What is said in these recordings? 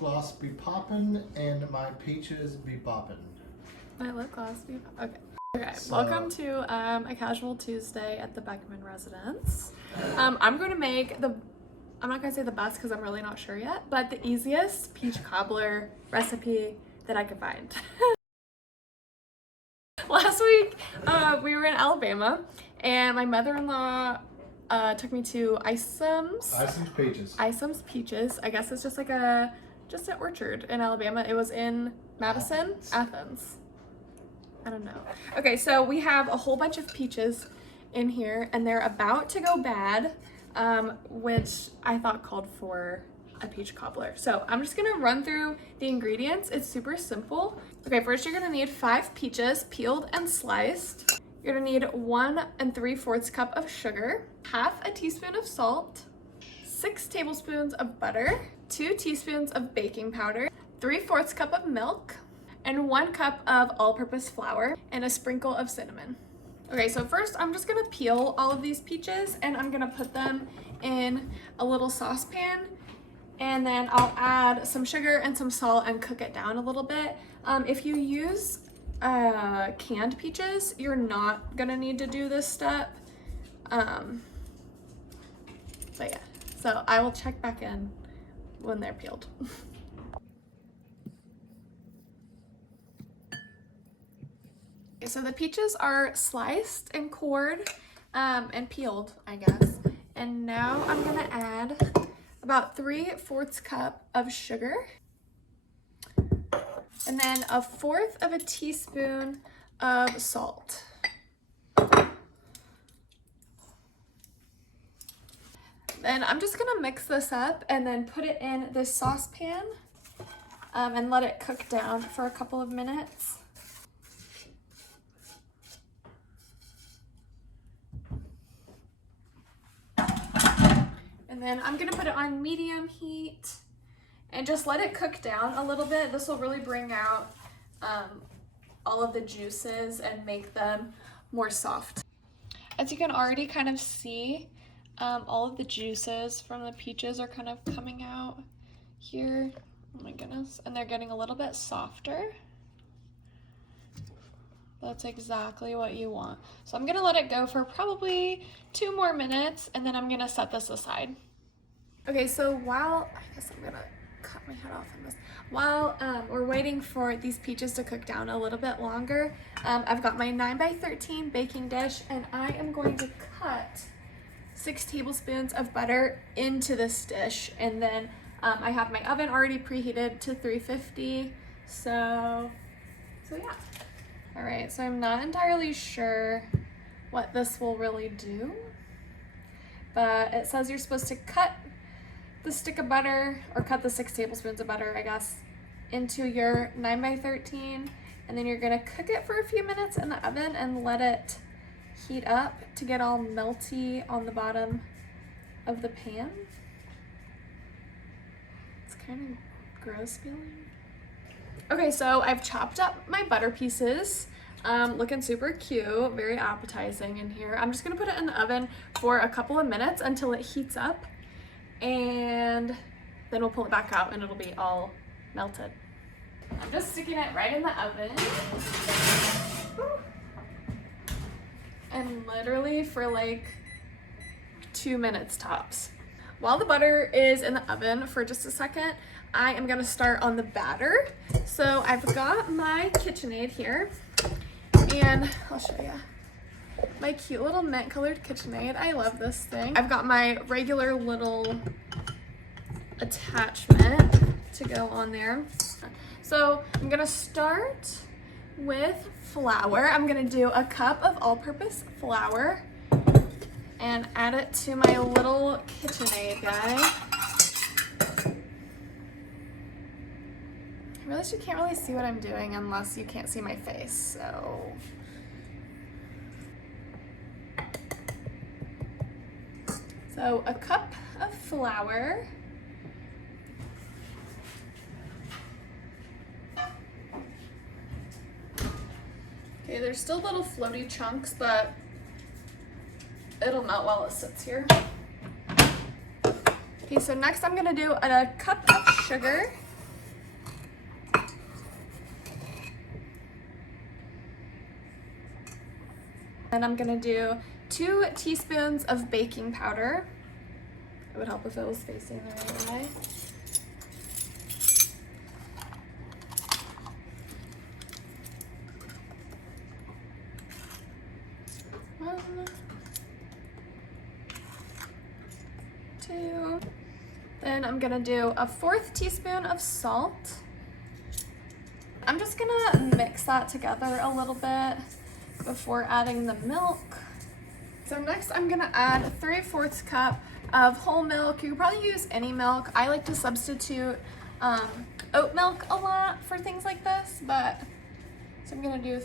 gloss be poppin' and my peaches be boppin'. My lip gloss be okay. Okay, So, welcome to a casual Tuesday at the Beckman residence. I'm going to make I'm not going to say the best because I'm really not sure yet, but the easiest peach cobbler recipe that I could find. Last week, we were in Alabama, and my mother-in-law took me to Isom's Peaches. I guess it's just like an orchard in Alabama. It was in Madison, Athens. I don't know. Okay, so we have a whole bunch of peaches in here, and they're about to go bad, which I thought called for a peach cobbler. So I'm just gonna run through the ingredients. It's super simple. Okay, first you're gonna need 5 peaches, peeled and sliced. You're gonna need 1 3/4 cup of sugar, half a teaspoon of salt, 6 tablespoons of butter, 2 teaspoons of baking powder, 3/4 cup of milk, and 1 cup of all-purpose flour, and a sprinkle of cinnamon. Okay, so first I'm just gonna peel all of these peaches, and I'm gonna put them in a little saucepan, and then I'll add some sugar and some salt and cook it down a little bit. If you use canned peaches, you're not gonna need to do this step. But yeah, so I will check back in when they're peeled. Okay, so the peaches are sliced and cored and peeled, I guess. And now I'm gonna add about 3/4 cup of sugar, and then 1/4 of a teaspoon of salt. Then I'm just gonna mix this up and then put it in this saucepan and let it cook down for a couple of minutes. And then I'm gonna put it on medium heat and just let it cook down a little bit. This will really bring out all of the juices and make them more soft. As you can already kind of see, all of the juices from the peaches are kind of coming out here. Oh my goodness. And they're getting a little bit softer. That's exactly what you want. So I'm gonna let it go for probably 2 more minutes, and then I'm gonna set this aside. Okay, so I guess I'm gonna cut my head off on this. While we're waiting for these peaches to cook down a little bit longer, I've got my 9x13 baking dish, and I am going to cut 6 tablespoons of butter into this dish. And then I have my oven already preheated to 350, so yeah. All right, so I'm not entirely sure what this will really do, but it says you're supposed to cut the stick of butter, or cut the 6 tablespoons of butter, I guess, into your 9x13, and then you're gonna cook it for a few minutes in the oven and let it heat up to get all melty on the bottom of the pan. It's kind of gross feeling. Okay, so I've chopped up my butter pieces, looking super cute, very appetizing in here. I'm just gonna put it in the oven for a couple of minutes until it heats up, and then we'll pull it back out and it'll be all melted. I'm just sticking it right in the oven. And literally for like 2 minutes tops. While the butter is in the oven for just a second, I am gonna start on the batter. So I've got my KitchenAid here, and I'll show you. My cute little mint colored KitchenAid. I love this thing. I've got my regular little attachment to go on there. So I'm gonna start with flour. I'm gonna do a cup of all-purpose flour and add it to my little KitchenAid guy. I realize you can't really see what I'm doing unless you can't see my face, so. So a cup of flour. Okay, there's still little floaty chunks, but it'll melt while it sits here. Okay, so next I'm gonna do a cup of sugar. And I'm gonna do 2 teaspoons of baking powder. It would help if it was facing the right way. One, 2. Then I'm gonna do a 1/4 teaspoon of salt. I'm just gonna mix that together a little bit before adding the milk. So next I'm gonna add 3/4 cup of whole milk. You can probably use any milk. I like to substitute oat milk a lot for things like this, but so I'm gonna do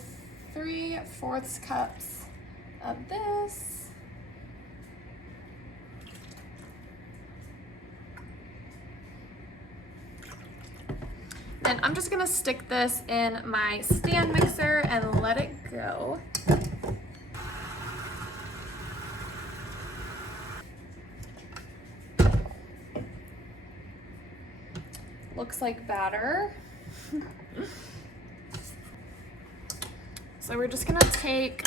3/4 cups of this. And I'm just gonna stick this in my stand mixer and let it go. Looks like batter. So we're just gonna take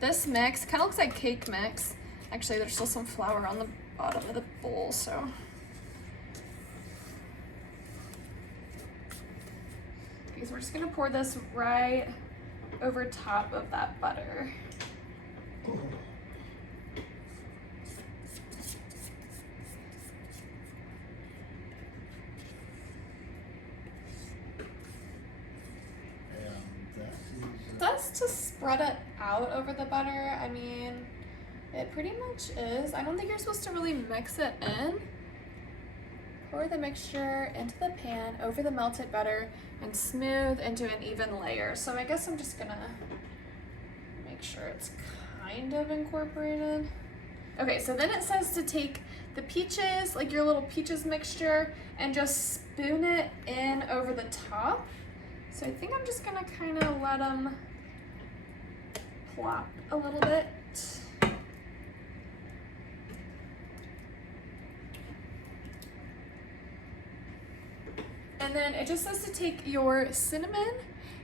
this mix, kind of looks like cake mix. Actually, there's still some flour on the bottom of the bowl, so. Okay, so we're just gonna pour this right over top of that butter. That's to spread it out over the butter. I mean, it pretty much is. I don't think you're supposed to really mix it in. Pour the mixture into the pan over the melted butter and smooth into an even layer. So I guess I'm just gonna make sure it's kind of incorporated. Okay, so then it says to take the peaches, like your little peaches mixture, and just spoon it in over the top. So I think I'm just gonna kind of let them plop a little bit. And then it just says to take your cinnamon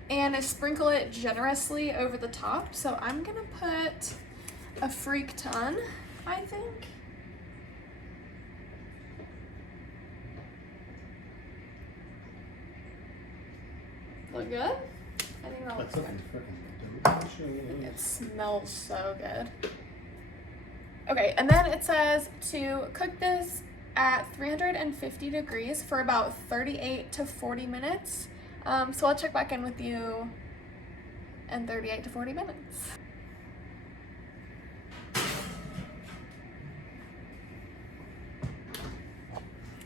and sprinkle it generously over the top. So I'm gonna put a freak ton, I think. Look good? I think that looks good. It smells so good. Okay, and then it says to cook this at 350 degrees for about 38 to 40 minutes. So I'll check back in with you in 38 to 40 minutes.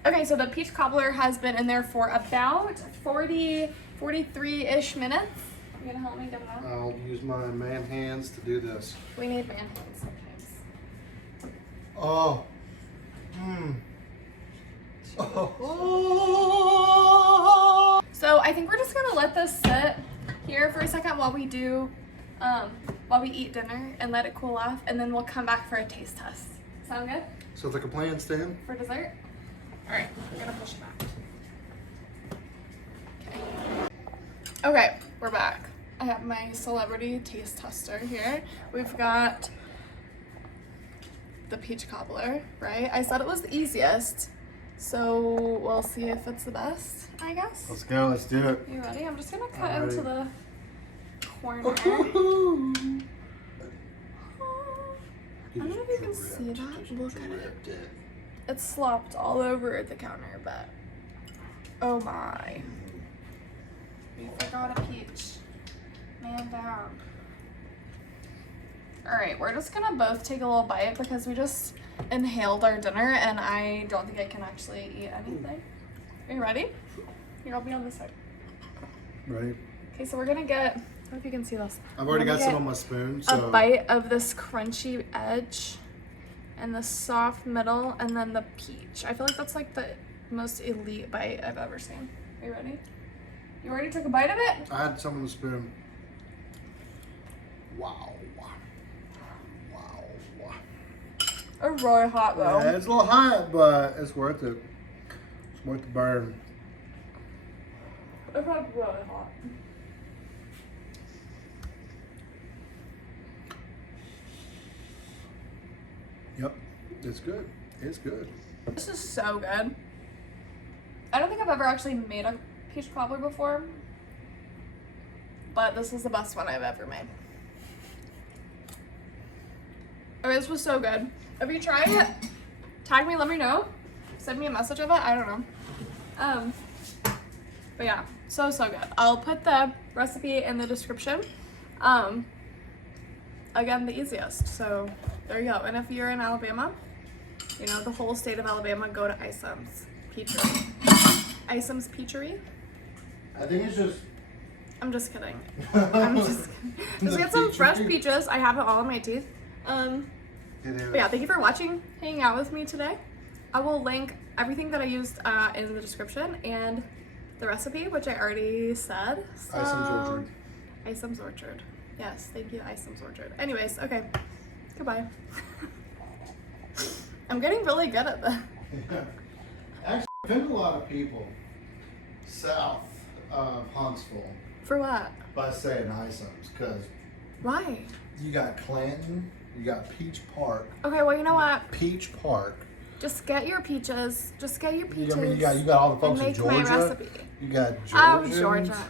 Okay, so the peach cobbler has been in there for about 43-ish minutes. You gonna help me, Dad? I'll use my man hands to do this. We need man hands sometimes. Oh. So I think we're just gonna let this sit here for a second while we do, while we eat dinner and let it cool off, and then we'll come back for a taste test. Sound good? Sounds like a plan, Stan. For dessert? All right, we're gonna push it back. Okay. Okay, we're back. I have my celebrity taste tester here. We've got the peach cobbler, right? I said it was the easiest, so we'll see if it's the best, I guess. Let's go, let's do it. You ready? I'm just gonna cut into the corner. I don't know if you can see that. Look at it. It's slopped all over the counter, but oh my. We forgot a peach. Man down. Alright, we're just gonna both take a little bite because we just inhaled our dinner and I don't think I can actually eat anything. Are you ready? Here, I'll be on this side. Ready? Okay, so we're gonna get, I don't know if you can see this. I've already got some on my spoon, so. A bite of this crunchy edge and the soft middle and then the peach. I feel like that's like the most elite bite I've ever seen. Are you ready? You already took a bite of it? I had some on the spoon. Wow. It's really hot though. Yeah, it's a little hot, but it's worth it. It's worth the burn. It's really hot. Yep, it's good. It's good. This is so good. I don't think I've ever actually made a peach cobbler before, but this is the best one I've ever made. Oh, this was so good. If you try it, tag me, let me know. Send me a message of it, I don't know. But yeah, so good. I'll put the recipe in the description. Again, the easiest, so there you go. And if you're in Alabama, you know, the whole state of Alabama, go to Isom's Peachery. Isom's Peachery? I think it's just... I'm just kidding. I'm just kidding. Let's get some fresh peaches. I have it all in my teeth. But yeah, thank you for watching, hanging out with me today. I will link everything that I used in the description and the recipe, which I already said. So, Isom's Orchard. Isom's Orchard. Yes, thank you, Isom's Orchard. Anyways, okay. Goodbye. I'm getting really good at this. Yeah. Actually, I've been a lot of people south of Huntsville For what? by saying Isom's, because Why? you got Clanton, you got Peach Park. Okay, well, you know what? Peach Park. Just get your peaches. Just get your peaches. You got all the folks and in make my Georgia. recipe. You got Oh, Georgians. Georgia.